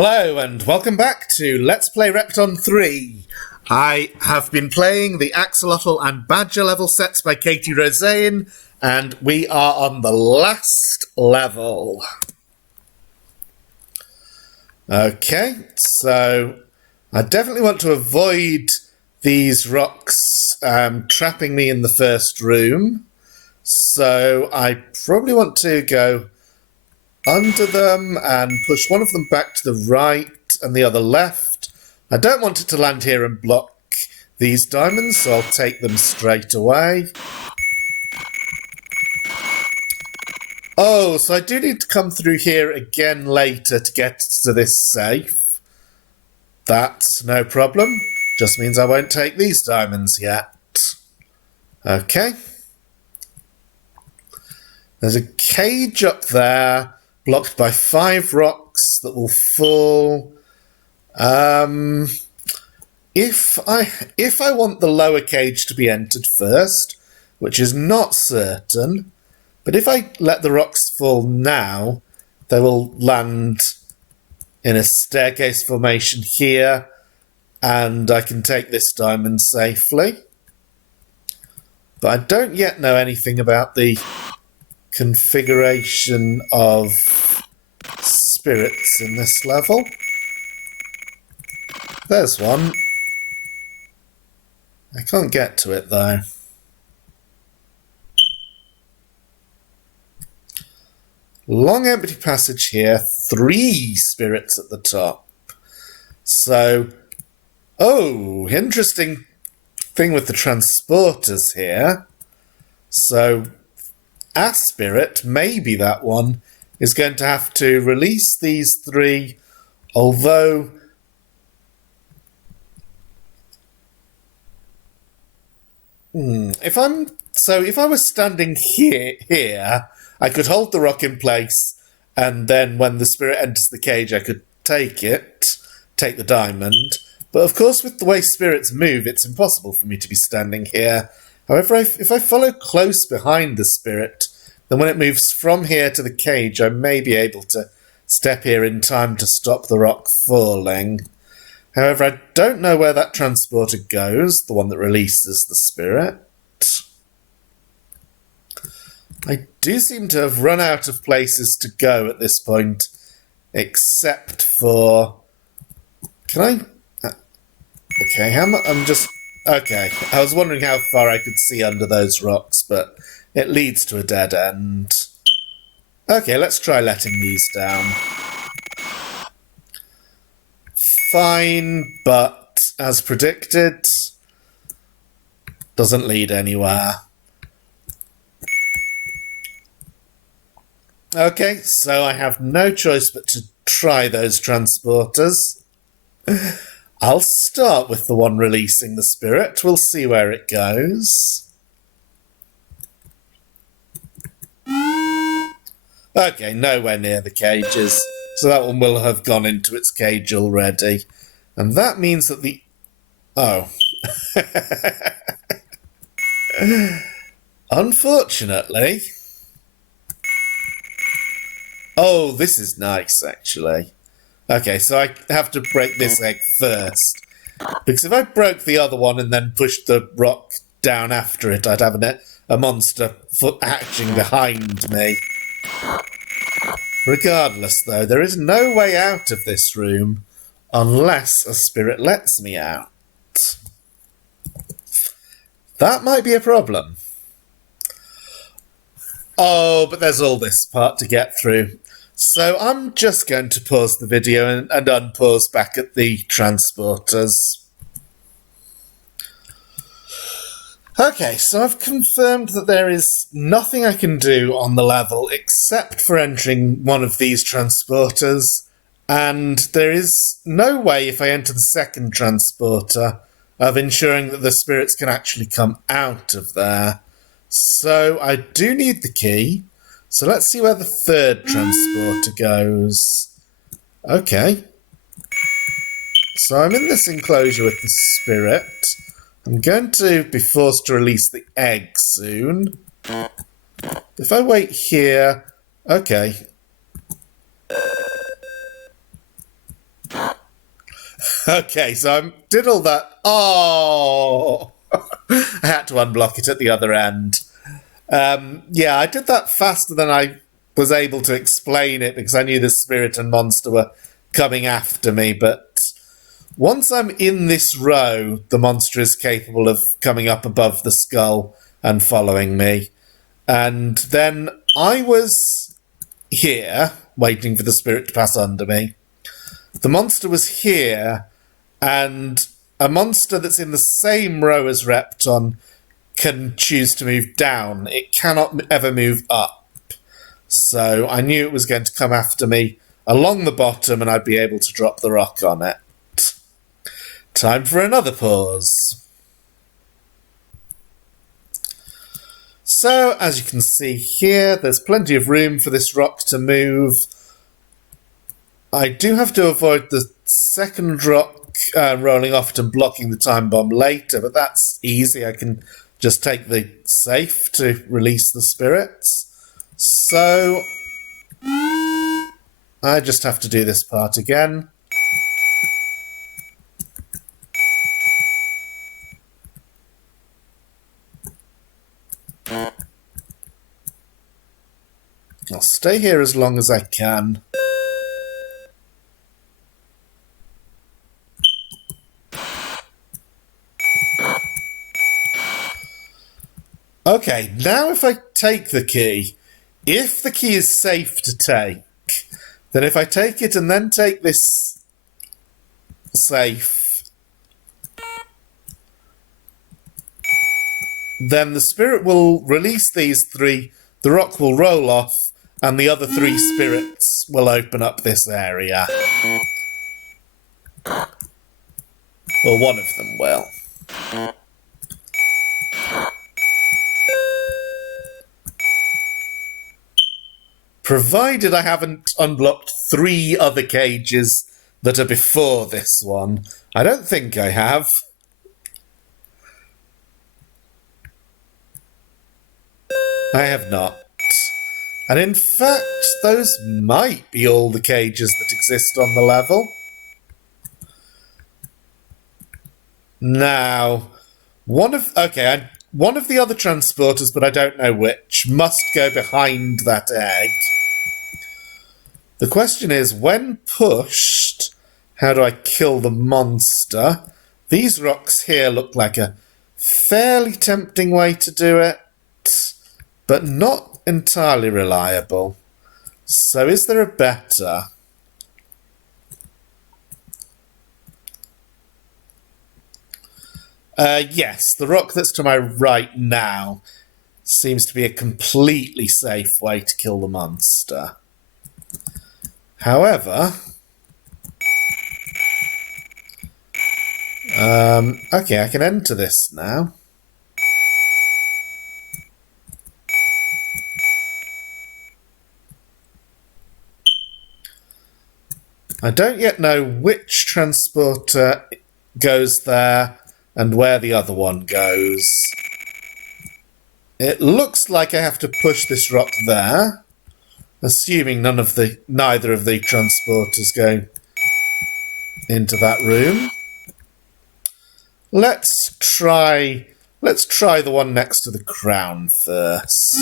Hello and welcome back to Let's Play Repton 3. I have been playing the Axolotl and Badger level sets by Katie Roseine, and we are on the last level. Okay, so I definitely want to avoid these rocks trapping me in the first room, so I probably want to go under them and push one of them back to the right and the other left. I don't want it to land here and block these diamonds, so I'll take them straight away. Oh, so I do need to come through here again later to get to this safe. That's no problem. Just means I won't take these diamonds yet. Okay. There's a cage up there, blocked by 5 rocks that will fall. If I want the lower cage to be entered first, which is not certain, but if I let the rocks fall now, they will land in a staircase formation here, and I can take this diamond safely. But I don't yet know anything about the configuration of spirits in this level. There's one. I can't get to it though. Long empty passage here, 3 spirits at the top. So, oh, interesting thing with the transporters here. So, a spirit, maybe that one, is going to have to release these 3, although if I was standing here, I could hold the rock in place, and then when the spirit enters the cage, I could take the diamond. But of course, with the way spirits move, it's impossible for me to be standing here. However, if I follow close behind the spirit, then when it moves from here to the cage, I may be able to step here in time to stop the rock falling. However, I don't know where that transporter goes, the one that releases the spirit. I do seem to have run out of places to go at this point, except for... Can I... Okay, Okay, I was wondering how far I could see under those rocks, but it leads to a dead end. Okay, let's try letting these down. Fine, but as predicted, doesn't lead anywhere. Okay, so I have no choice but to try those transporters. I'll start with the one releasing the spirit. We'll see where it goes. Okay, nowhere near the cages. So that one will have gone into its cage already. And that means that the... Oh. Unfortunately... Oh, this is nice, actually. Okay, so I have to break this egg first. Because if I broke the other one and then pushed the rock down after it, I'd have a monster hatching behind me. Regardless, though, there is no way out of this room unless a spirit lets me out. That might be a problem. Oh, but there's all this part to get through. So I'm just going to pause the video and unpause back at the transporters. Okay, so I've confirmed that there is nothing I can do on the level except for entering one of these transporters, and there is no way, if I enter the second transporter, of ensuring that the spirits can actually come out of there. So I do need the key. So let's see where the third transporter goes. Okay. So I'm in this enclosure with the spirit. I'm going to be forced to release the egg soon. If I wait here... Okay. Okay, so I did all that. Oh! I had to unblock it at the other end. Yeah, I did that faster than I was able to explain it because I knew the spirit and monster were coming after me. But once I'm in this row, the monster is capable of coming up above the skull and following me. And then I was here, waiting for the spirit to pass under me. The monster was here, and a monster that's in the same row as Repton can choose to move down. It cannot ever move up. So I knew it was going to come after me along the bottom and I'd be able to drop the rock on it. Time for another pause. So, as you can see here, there's plenty of room for this rock to move. I do have to avoid the second rock rolling off and blocking the time bomb later, but that's easy. I can just take the safe to release the spirits. So I just have to do this part again. I'll stay here as long as I can. Okay, now if I take the key, if the key is safe to take, then if I take it and then take this safe, then the spirit will release these three, the rock will roll off, and the other three spirits will open up this area. Well, one of them will. Provided I haven't unblocked 3 other cages that are before this one. I don't think I have. I have not. And in fact, those might be all the cages that exist on the level. Now, one of the other transporters, but I don't know which, must go behind that egg. The question is, when pushed, how do I kill the monster? These rocks here look like a fairly tempting way to do it, but not entirely reliable. So is there a better? Yes, the rock that's to my right now seems to be a completely safe way to kill the monster. However, okay, I can enter this now. I don't yet know which transporter goes there and where the other one goes. It looks like I have to push this rock there, assuming neither of the transporters go into that room. Let's try the one next to the crown first.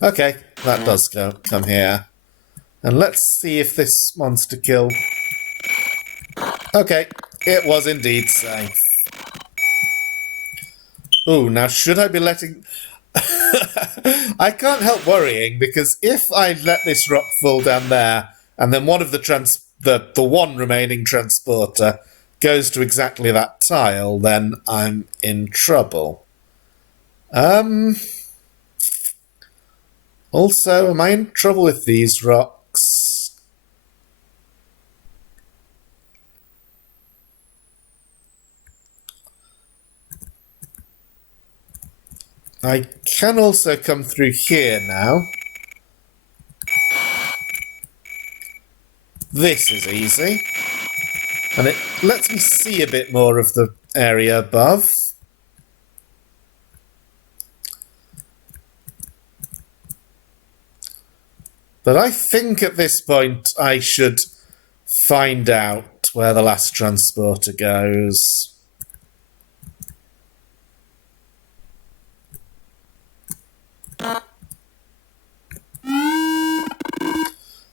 Okay, that does come here. And let's see if this monster kill. Okay, it was indeed safe. Ooh, now should I be letting... I can't help worrying, because if I let this rock fall down there, and then one of the one remaining transporter goes to exactly that tile, then I'm in trouble. Also, am I in trouble with these rocks? I can also come through here now. This is easy. And it lets me see a bit more of the area above. But I think at this point I should find out where the last transporter goes.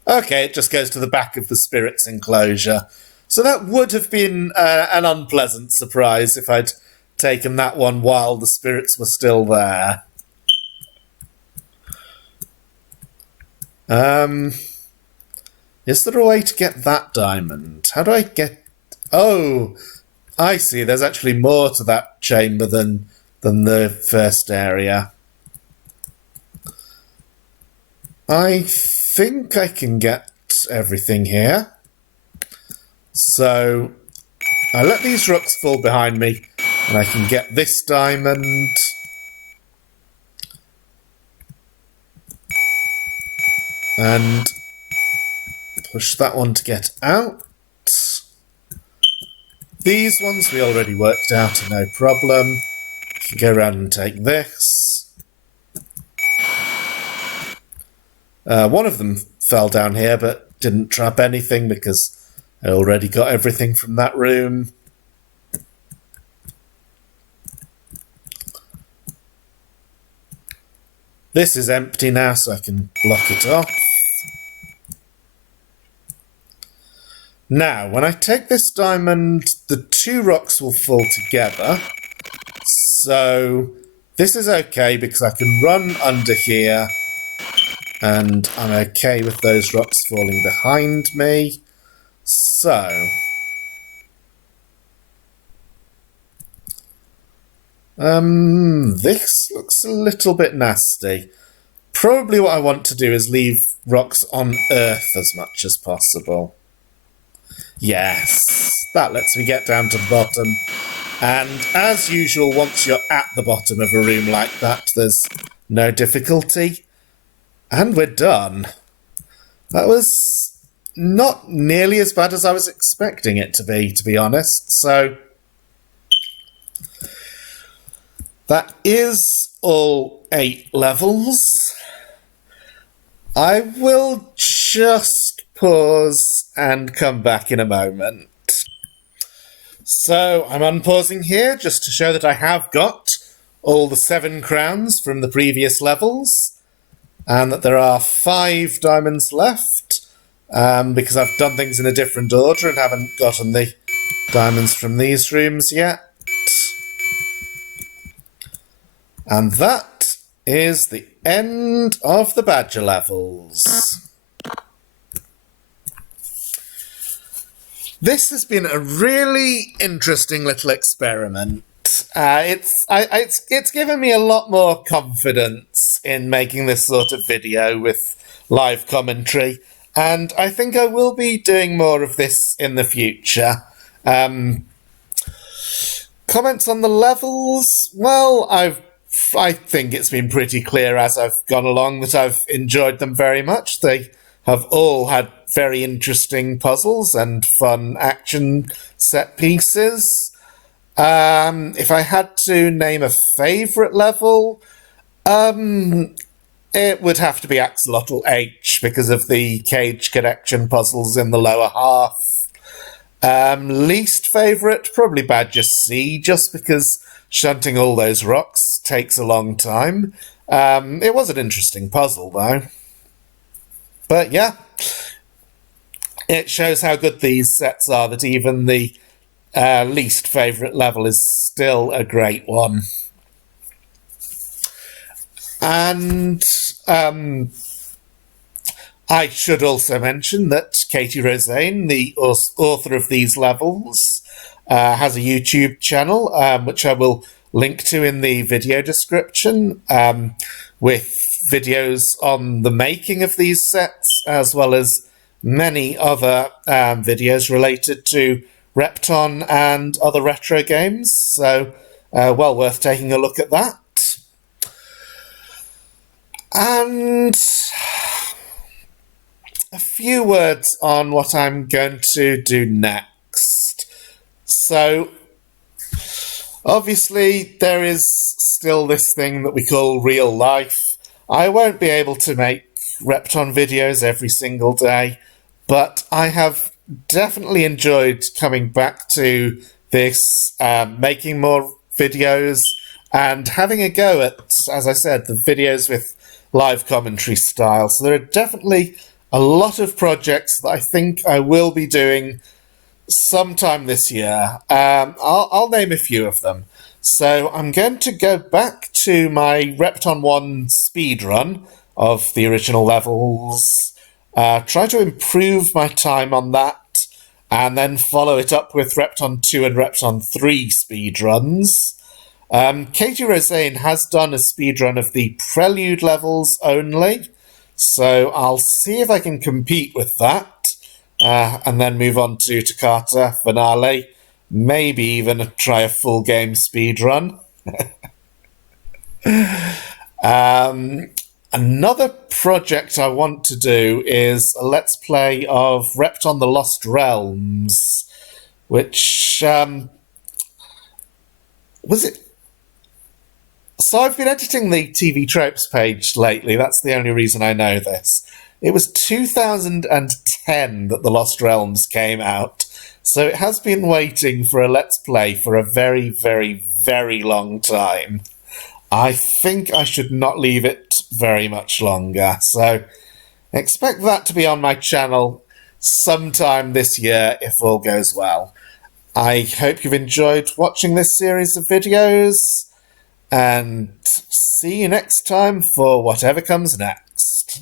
Okay, it just goes to the back of the spirits enclosure. So that would have been an unpleasant surprise if I'd taken that one while the spirits were still there. Is there a way to get that diamond? How do I get... Oh, I see. There's actually more to that chamber than the first area. I think I can get everything here. So I let these rocks fall behind me and I can get this diamond. And push that one to get out. These ones we already worked out are no problem. I can go around and take this. One of them fell down here but didn't trap anything because I already got everything from that room. This is empty now, so I can block it off. Now, when I take this diamond, the two rocks will fall together. So this is okay because I can run under here and I'm okay with those rocks falling behind me. So this looks a little bit nasty. Probably what I want to do is leave rocks on Earth as much as possible. Yes, that lets me get down to the bottom. And as usual, once you're at the bottom of a room like that, there's no difficulty. And we're done. That was not nearly as bad as I was expecting it to be honest. So that is all 8 levels. I will just pause and come back in a moment. So I'm unpausing here just to show that I have got all the 7 crowns from the previous levels and that there are 5 diamonds left because I've done things in a different order and haven't gotten the diamonds from these rooms yet. And that is the end of the Badger levels. This has been a really interesting little experiment. It's given me a lot more confidence in making this sort of video with live commentary, and I think I will be doing more of this in the future. Comments on the levels? Well, I think it's been pretty clear as I've gone along that I've enjoyed them very much. They have all had very interesting puzzles and fun action set pieces. If I had to name a favourite level, it would have to be Axolotl H because of the cage connection puzzles in the lower half. Least favourite, probably Badger C, just because shunting all those rocks takes a long time. It was an interesting puzzle, though. But yeah, it shows how good these sets are, that even the least favourite level is still a great one. And I should also mention that Katie Roseine, the author of these levels, has a YouTube channel, which I will link to in the video description, with videos on the making of these sets, as well as many other videos related to Repton and other retro games. So, well worth taking a look at that. And a few words on what I'm going to do next. So, obviously, there is still this thing that we call real life. I won't be able to make Repton videos every single day, but I have definitely enjoyed coming back to this, making more videos, and having a go at, as I said, the videos with live commentary style. So there are definitely a lot of projects that I think I will be doing sometime this year. I'll name a few of them. So I'm going to go back to my Repton 1 speedrun of the original levels, try to improve my time on that, and then follow it up with Repton 2 and Repton 3 speedruns. Katie Roseine has done a speedrun of the Prelude levels only, so I'll see if I can compete with that, and then move on to Takata Finale, maybe even try a full game speedrun. Another project I want to do is a Let's Play of Repton the Lost Realms, which, was it? So I've been editing the TV Tropes page lately. That's the only reason I know this. It was 2010 that The Lost Realms came out, so it has been waiting for a Let's Play for a very, very, very long time. I think I should not leave it very much longer, so expect that to be on my channel sometime this year if all goes well. I hope you've enjoyed watching this series of videos, and see you next time for whatever comes next.